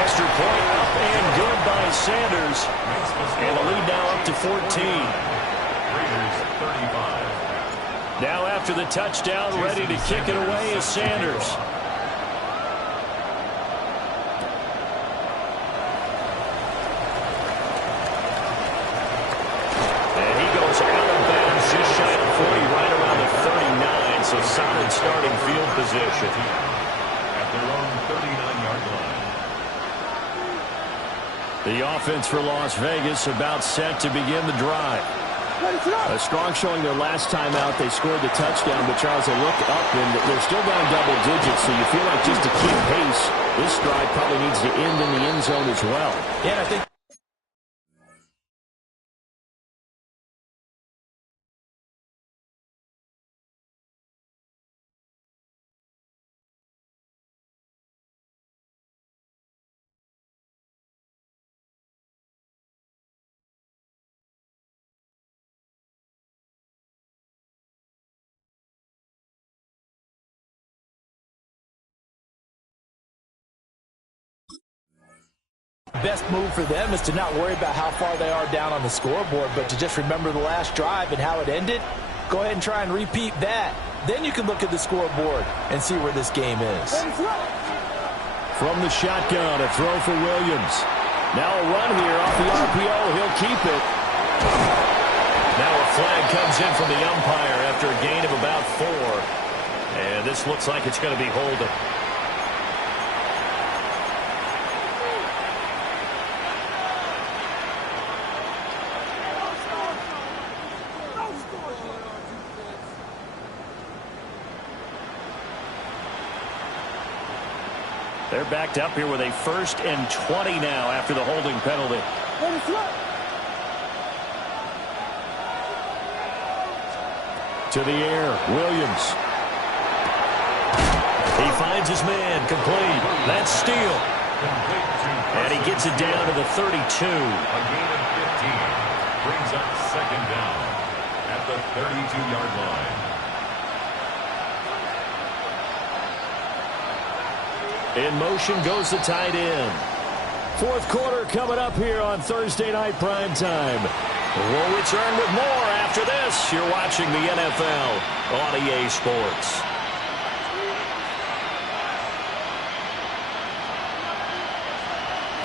Extra point up and good by Sanders. And the lead now up to 14. Raiders 35. Now after the touchdown, ready to kick it away is Sanders. And he goes out of bounds just shy of 40, right around the 39, so solid starting field position. At their own 39-yard line. The offense for Las Vegas about set to begin the drive. A strong showing their last time out. They scored the touchdown, but Charles, they look up and they're still down double digits, so you feel like just to keep pace, this drive probably needs to end in the end zone as well. Yeah, I think best move for them is to not worry about how far they are down on the scoreboard, but to just remember the last drive and how it ended. Go ahead and try and repeat that. Then you can look at the scoreboard and see where this game is. From the shotgun, a throw for Williams. Now a run here off the RPO. He'll keep it. Now a flag comes in from the umpire after a gain of about 4. And this looks like it's going to be holding. They're backed up here with a 1st and 20 now after the holding penalty. To the air, Williams. He finds his man, complete. That's steal. And he gets it down to the 32. A gain of 15 brings up 2nd down at the 32-yard line. In motion goes the tight end. 4th quarter coming up here on Thursday Night Primetime. We'll return with more after this. You're watching the NFL on EA Sports.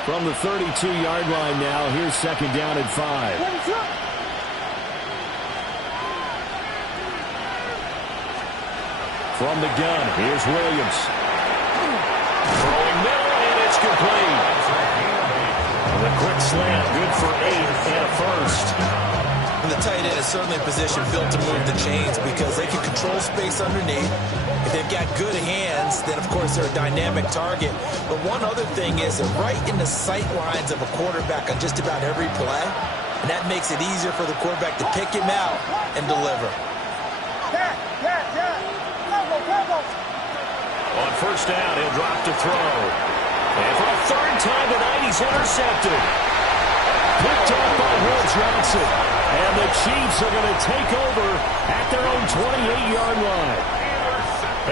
From the 32-yard line now, here's 2nd down and 5. From the gun, here's Williams. Throwing middle, and it's complete. The quick slant, good for 8 and a 1st. And the tight end is certainly a position built to move the chains because they can control space underneath. If they've got good hands, then, of course, they're a dynamic target. But one other thing is they're right in the sight lines of a quarterback on just about every play, and that makes it easier for the quarterback to pick him out and deliver. On 1st down, he'll drop to throw. And for a 3rd time tonight, he's intercepted. Picked up by Will Johnson. And the Chiefs are going to take over at their own 28-yard line.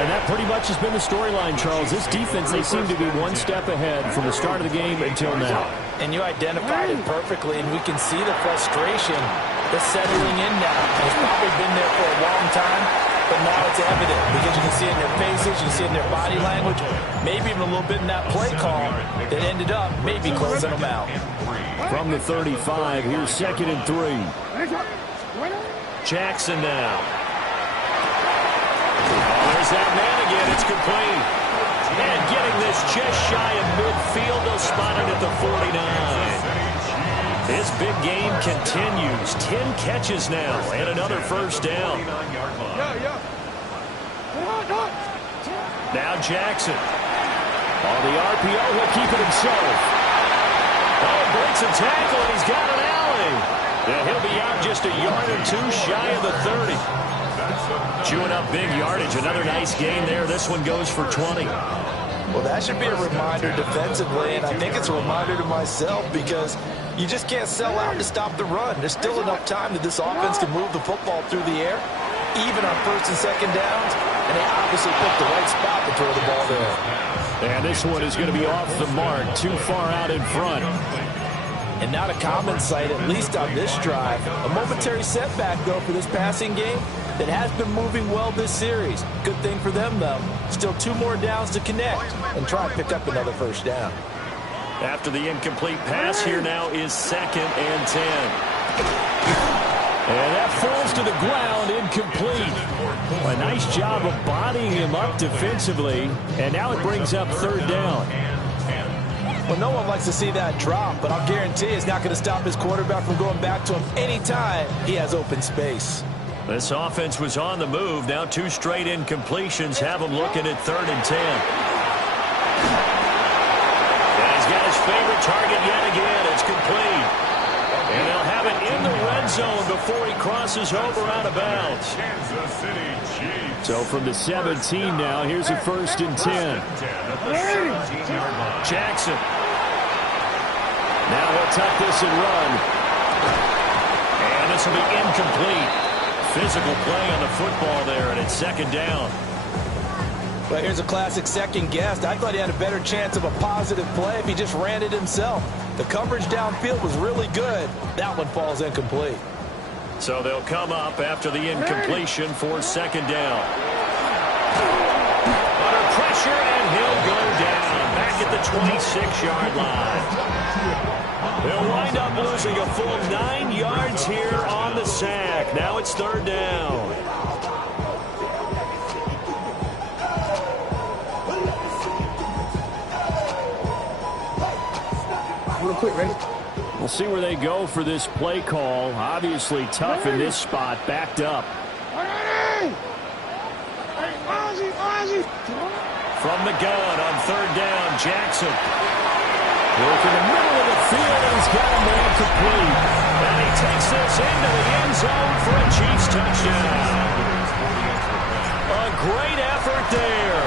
And that pretty much has been the storyline, Charles. This defense, they seem to be one step ahead from the start of the game until now. And you identified it perfectly, and we can see the frustration that's settling in now. It's probably been there for a long time, but now it's evident because you can see it in their faces, you can see it in their body language, maybe even a little bit in that play call that ended up maybe closing them out. From the 35, here's 2nd and 3. Jackson now. There's that man again. It's complete. And getting this just shy of midfield, they'll spot it at the 49. This big game continues. 10 catches now and another 1st down. Now Jackson. On the RPO, he'll keep it himself. Oh, breaks a tackle, and he's got an alley. And he'll be out just a yard or 2 shy of the 30. Chewing up big yardage. Another nice gain there. This one goes for 20. Well, that should be a reminder defensively, and I think it's a reminder to myself because you just can't sell out to stop the run. There's still enough time that this offense can move the football through the air, even on 1st and 2nd downs, and they obviously picked the right spot to throw the ball there. And this one is going to be off the mark, too far out in front. And not a common sight, at least on this drive. A momentary setback, though, for this passing game that has been moving well this series. Good thing for them, though. Still 2 more downs to connect and try and pick up another 1st down. After the incomplete pass, here now is 2nd and 10. And that falls to the ground, incomplete. A nice job of bodying him up defensively. And now it brings up 3rd down. Well, no one likes to see that drop, but I'll guarantee it's not going to stop his quarterback from going back to him anytime he has open space. This offense was on the move. Now 2 straight incompletions have him looking at 3rd and 10. And he's got his favorite target yet again. It's complete. And they'll have it in the red zone before he crosses over out of bounds. Kansas City Chiefs. So from the 17 now, here's a 1st and 10. Jackson. Now he'll tuck this and run. And this will be incomplete. Physical play on the football there, and it's 2nd down. But here's a classic second guess. I thought he had a better chance of a positive play if he just ran it himself. The coverage downfield was really good. That one falls incomplete. So they'll come up after the incompletion for second down. Under pressure, and he'll go down back at the 26-yard line. They'll wind up losing a full 9 yards here on the sack. Now it's third down. Real quick, ready? We'll see where they go for this play call. Obviously tough in this spot, backed up. From the gun on third down, Jackson. Work in the middle of the field, and he's got a man complete. And he takes this into the end zone for a Chiefs touchdown. A great effort there.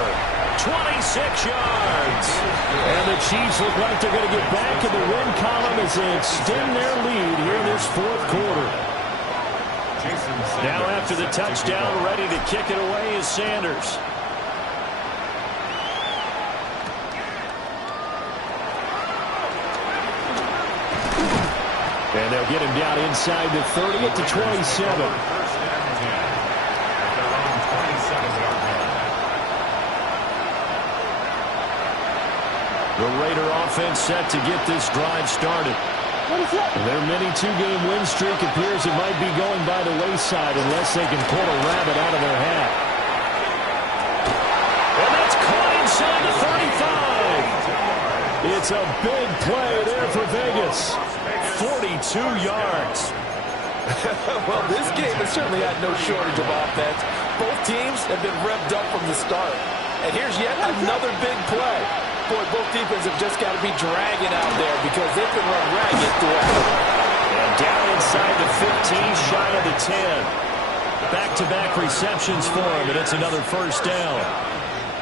26 yards. And the Chiefs look like they're going to get back in the win column as they extend their lead here in this fourth quarter. Now after the touchdown, ready to kick it away is Sanders. And they'll get him down inside the 30 at the 27. The Raider offense set to get this drive started. Their mini two-game win streak appears it might be going by the wayside unless they can pull a rabbit out of their hat. And that's caught inside the 35. It's a big play there for Vegas. 42 yards. Well, this game has certainly had no shortage of offense. Both teams have been revved up from the start. And here's yet another big play. Boy, both defenses have just got to be dragging out there because they've been run ragged throughout. And down inside the 15, shy of the 10. Back-to-back receptions for him, and it's another first down.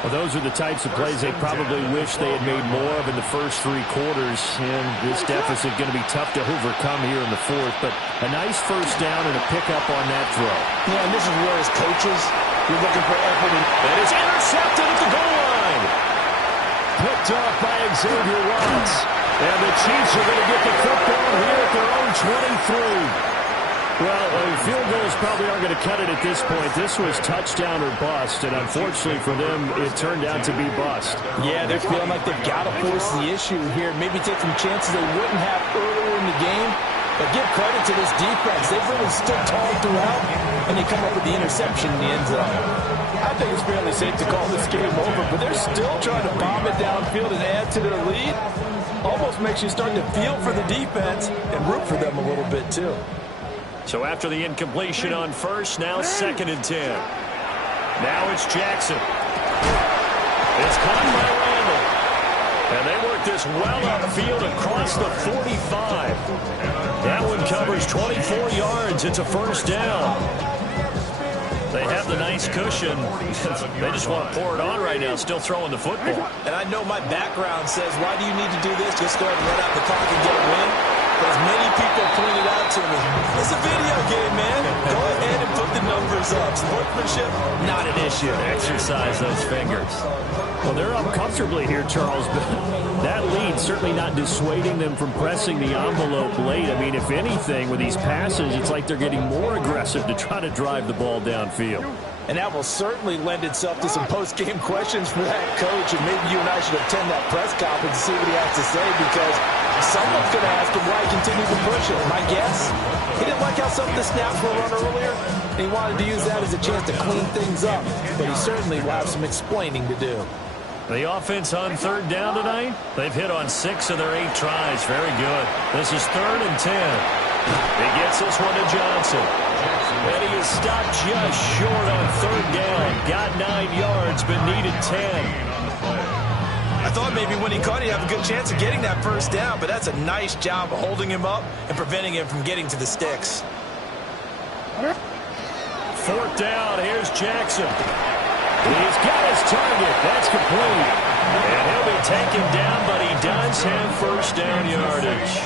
Well, those are the types of plays they probably wish they had made more of in the first three quarters, and this deficit going to be tough to overcome here in the fourth. But a nice first down and a pickup on that throw. Yeah, and this is where as coaches, you're looking for effort. That is intercepted at the goal line. Picked off by Xavier Watts. And the Chiefs are going to get the football here at their own 23. Well, field goals probably aren't going to cut it at this point. This was touchdown or bust, and unfortunately for them, it turned out to be bust. Yeah, they're feeling like they've got to force the issue here. Maybe take some chances they wouldn't have earlier in the game. But give credit to this defense. They've really stood tall throughout, and they come up with the interception in the end zone. I think it's fairly safe to call this game over, but they're still trying to bomb it downfield and add to their lead. Almost makes you start to feel for the defense and root for them a little bit, too. So after the incompletion on first, now second and 10. Now it's Jackson. It's caught by Randall. And they work this well upfield across the 45. That one covers 24 yards. It's a first down. They have the nice cushion. They just want to pour it on right now, still throwing the football. And I know my background says, why do you need to do this? Just go ahead and run out the clock and get a win. But as many people pointed out to me, it's a video game, man. Go ahead and put the numbers up. Sportsmanship, not an issue. Exercise those fingers. Well, they're up comfortably here, Charles, but that lead certainly not dissuading them from pressing the envelope late. I mean, if anything, with these passes, it's like they're getting more aggressive to try to drive the ball downfield. And that will certainly lend itself to some post-game questions for that coach, and maybe you and I should attend that press conference and see what he has to say, because someone's going to ask him why he continued to push it. My guess, he didn't like how some of the snaps were run earlier, and he wanted to use that as a chance to clean things up, but he certainly will have some explaining to do. The offense on third down tonight, they've hit on 6 of their 8 tries. Very good. This is third and 10. He gets this one to Johnson. And he is stopped just short on third down. Got 9 yards, but needed 10. I thought maybe when he caught it, he'd have a good chance of getting that first down, but that's a nice job of holding him up and preventing him from getting to the sticks. Fourth down, here's Jackson. He's got his target. That's complete. And he'll be taken down, but he does have first down yardage.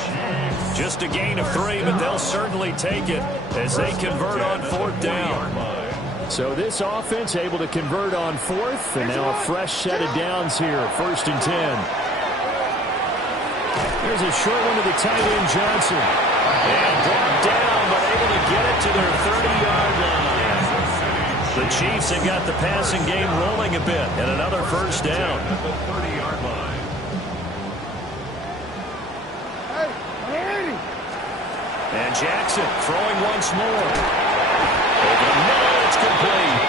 Just a gain of 3, but they'll certainly take it as they convert on fourth down. So this offense able to convert on fourth, and now a fresh set of downs here, first and 10. Here's a short one to the tight end, Johnson. And brought down, but able to get it to their 30-yard line. The Chiefs have got the passing game rolling a bit, and another first down. At the 30-yard line. And Jackson throwing once more. Over the middle, it's complete.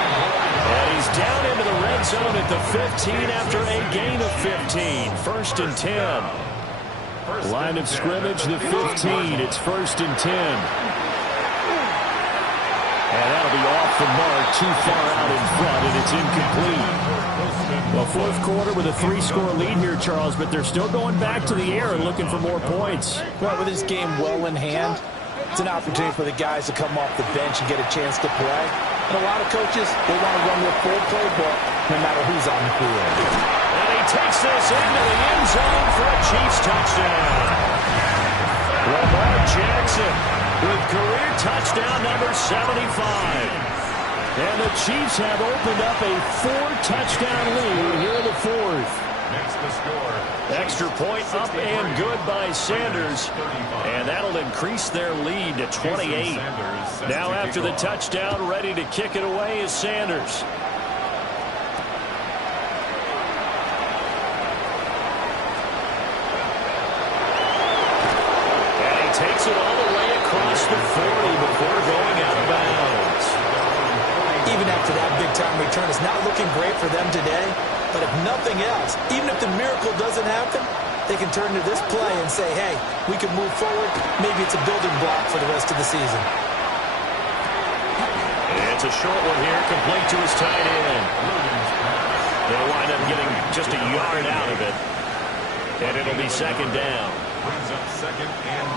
And he's down into the red zone at the 15 after a gain of 15. First and 10. Line of scrimmage, the 15. It's first and 10. And that'll be off the mark, too far out in front, and it's incomplete. Well, fourth quarter with a 3-score lead here, Charles, but they're still going back to the air and looking for more points. Well, with this game well in hand, it's an opportunity for the guys to come off the bench and get a chance to play. And a lot of coaches, they want to run their full playbook no matter who's on the field. And he takes this into the end zone for a Chiefs touchdown. Lamar Jackson with career touchdown number 75. And the Chiefs have opened up a 4-touchdown lead here in the fourth. Makes the score. Extra point up and good by Sanders. And that'll increase their lead to 28. Now after the touchdown, ready to kick it away is Sanders. And he takes it all the way across the 40 before going out of bounds. Even after that big-time return, it's not looking great for them today. But if nothing else, even if the miracle doesn't happen, they can turn to this play and say, hey, we can move forward. Maybe it's a building block for the rest of the season. It's a short one here, complete to his tight end. They'll wind up getting just a yard out of it. And it'll be second down. Brings up second and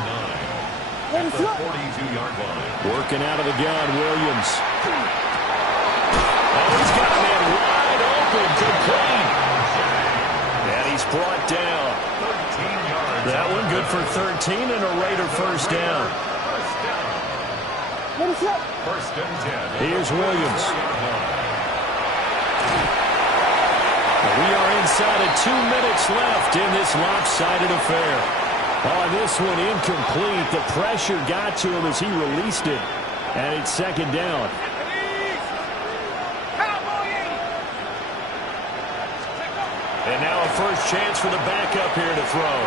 9. At the 42-yard line. Working out of the gun, Williams. Oh, he's got a man wide open, complete. And he's brought down. 13 yards. That one good for 13 and a Raider first down. First and 10. Here's Williams. We are inside of 2 minutes left in this lopsided affair. Oh, this one incomplete. The pressure got to him as he released it. And it's second down. And now a first chance for the backup here to throw.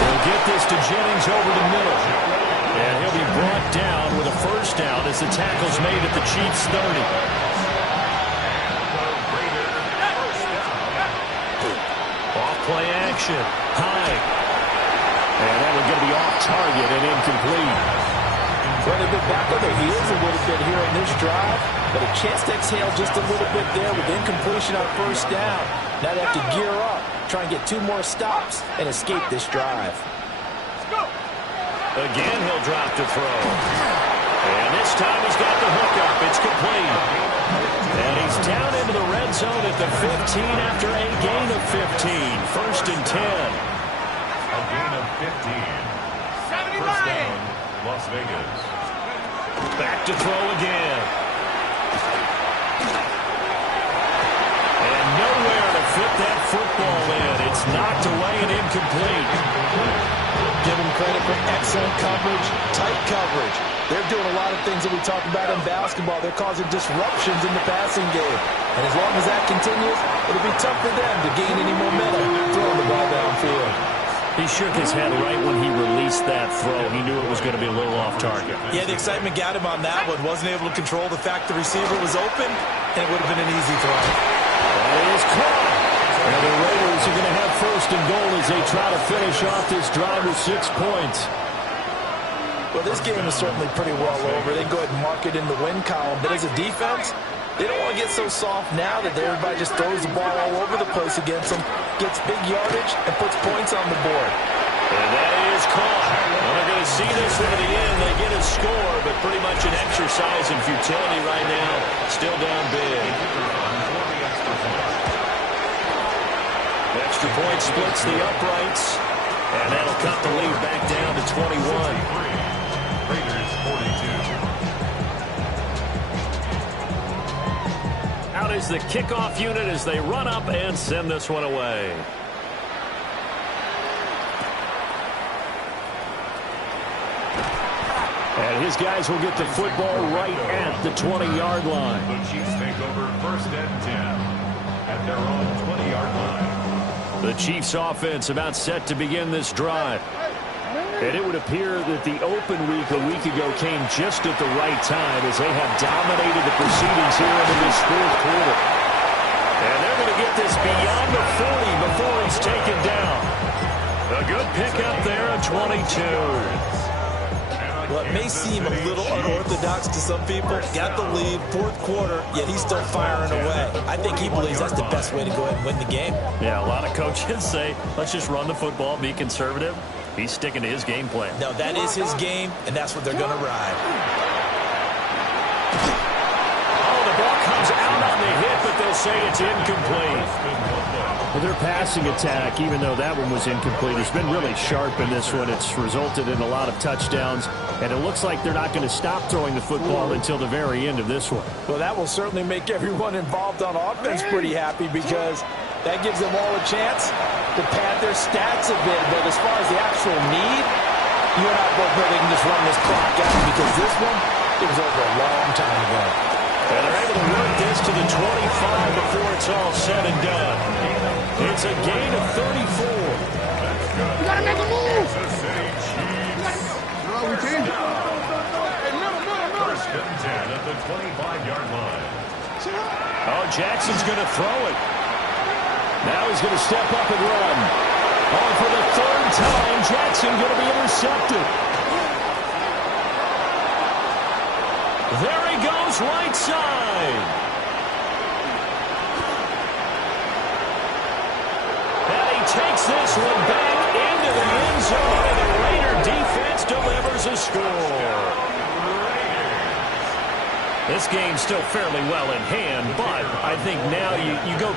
They'll get this to Jennings over the middle. And he'll be brought down with a first down as the tackle's made at the Chiefs' 30. Off-play action. High. And that one's going to be off target and incomplete. Well, they've been back on their heels a little bit here on this drive, but a chance to exhale just a little bit there with incompletion on first down. Now they have to gear up, try and get 2 more stops, and escape this drive. Again, he'll drop to throw. And this time he's got the hook up. It's complete. And he's down into the red zone at the 15 after a gain of 15. First and 10. A gain of 15. First down, Las Vegas. Back to throw again. And nowhere to fit that football in. It's knocked away and incomplete. Give them credit for excellent coverage, tight coverage. They're doing a lot of things that we talk about in basketball. They're causing disruptions in the passing game. And as long as that continues, it'll be tough for them to gain any momentum throwing the ball downfield. He shook his head right when he released that throw. He knew it was going to be a little off target. Yeah, the excitement got him on that one. Wasn't able to control the fact the receiver was open, and it would have been an easy throw. That is caught. And the Raiders are going to have first and goal as they try to finish off this drive with 6 points. Well, this game is certainly pretty well over. They go ahead and mark it in the win column. But as a defense, they don't want to get so soft now that everybody just throws the ball all over the place against them, gets big yardage, and puts points on the board. And that is caught. Well, they're going to see this one to the end. They get a score, but pretty much an exercise in futility right now. Still down big. Extra point splits the uprights, and that'll cut the lead back down to 21. Raiders 42. Out is the kickoff unit as they run up and send this one away. And his guys will get the football right at the 20-yard line. The Chiefs take over first and 10 at their own 20-yard line. The Chiefs offense about set to begin this drive. And it would appear that the open week a week ago came just at the right time as they have dominated the proceedings here into this fourth quarter. And they're going to get this beyond the 40 before he's taken down. A good pickup there at 22. Well, it may seem a little unorthodox to some people. Got the lead, fourth quarter, yet he's still firing away. I think he believes that's the best way to go ahead and win the game. Yeah, a lot of coaches say, let's just run the football, be conservative. He's sticking to his game plan. No, that is his game, and that's what they're going to ride. Oh, the ball comes out on the hit, but they'll say it's incomplete. Their passing attack, even though that one was incomplete, has been really sharp in this one. It's resulted in a lot of touchdowns, and it looks like they're not going to stop throwing the football until the very end of this one. Well, that will certainly make everyone involved on offense pretty happy because that gives them all a chance to pad their stats a bit. But as far as the actual need, you and I both know they can just run this clock out because this one, it was over a long time ago. And they're able to work this to the 25 before it's all said and done. It's a gain of 34. You gotta make a move. No, we can't. First and 10 at the 25-yard line. Oh, Jackson's going to throw it. Now he's going to step up and run. Oh, for the third time, Jackson going to be intercepted. There he goes, right side. And he takes this one back into the end zone, and the Raider defense delivers a score. This game's still fairly well in hand, but I think now you go